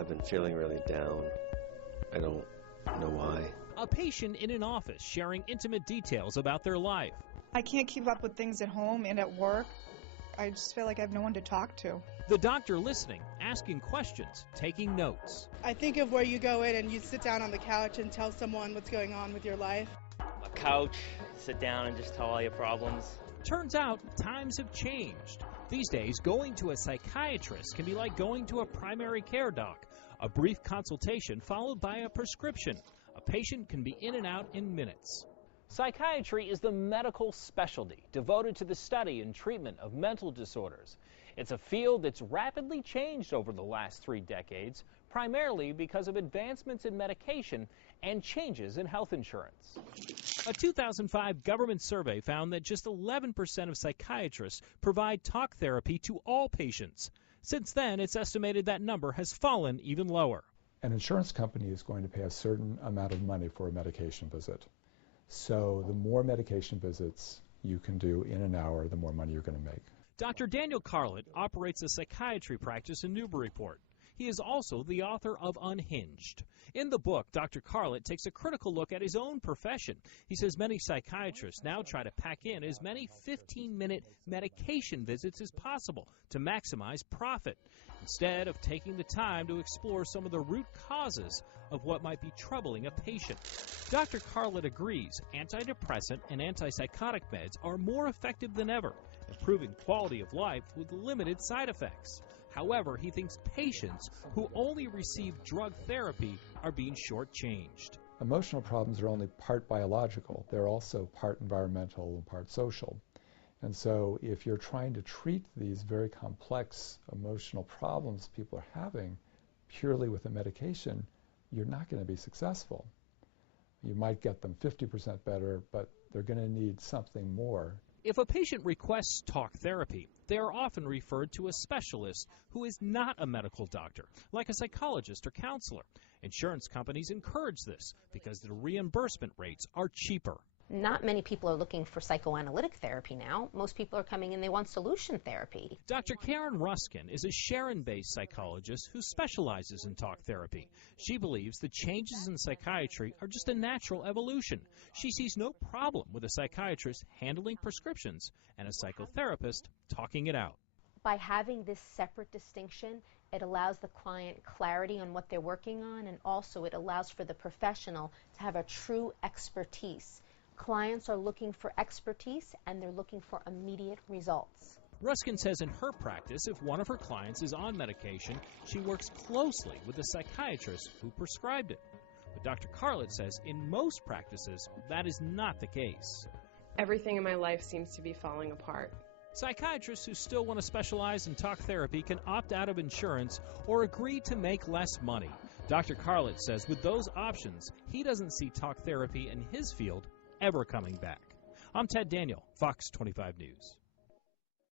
I've been feeling really down. I don't know why. A patient in an office sharing intimate details about their life. I can't keep up with things at home and at work. I just feel like I have no one to talk to. The doctor listening, asking questions, taking notes. I think of where you go in and you sit down on the couch and tell someone what's going on with your life. A couch, sit down and just tell all your problems. Turns out times have changed. These days, going to a psychiatrist can be like going to a primary care doc. A brief consultation followed by a prescription. A patient can be in and out in minutes. Psychiatry is the medical specialty devoted to the study and treatment of mental disorders. It's a field that's rapidly changed over the last 3 decades, primarily because of advancements in medication and changes in health insurance. A 2005 government survey found that just 11% of psychiatrists provide talk therapy to all patients. Since then, it's estimated that number has fallen even lower. An insurance company is going to pay a certain amount of money for a medication visit. So the more medication visits you can do in an hour, the more money you're going to make. Dr. Daniel Carlett operates a psychiatry practice in Newburyport. He is also the author of Unhinged. In the book, Dr. Carlett takes a critical look at his own profession. He says many psychiatrists now try to pack in as many 15-minute medication visits as possible to maximize profit, instead of taking the time to explore some of the root causes of what might be troubling a patient. Dr. Carlett agrees antidepressant and antipsychotic meds are more effective than ever, improving quality of life with limited side effects. However, he thinks patients who only receive drug therapy are being shortchanged. Emotional problems are only part biological. They're also part environmental and part social. And so if you're trying to treat these very complex emotional problems people are having purely with a medication, you're not going to be successful. You might get them 50% better, but they're going to need something more. If a patient requests talk therapy, they are often referred to a specialist who is not a medical doctor, like a psychologist or counselor. Insurance companies encourage this because the reimbursement rates are cheaper. Not many people are looking for psychoanalytic therapy now. Most people are coming in, they want solution therapy. Dr. Karen Ruskin is a Sharon-based psychologist who specializes in talk therapy. She believes the changes in psychiatry are just a natural evolution. She sees no problem with a psychiatrist handling prescriptions and a psychotherapist talking it out. By having this separate distinction, it allows the client clarity on what they're working on, and also it allows for the professional to have a true expertise. Clients are looking for expertise, and they're looking for immediate results. Ruskin says in her practice, if one of her clients is on medication, she works closely with the psychiatrist who prescribed it. But Dr. Carlett says in most practices, that is not the case. Everything in my life seems to be falling apart. Psychiatrists who still want to specialize in talk therapy can opt out of insurance or agree to make less money. Dr. Carlett says with those options, he doesn't see talk therapy in his field ever coming back. I'm Ted Daniel, Fox 25 News.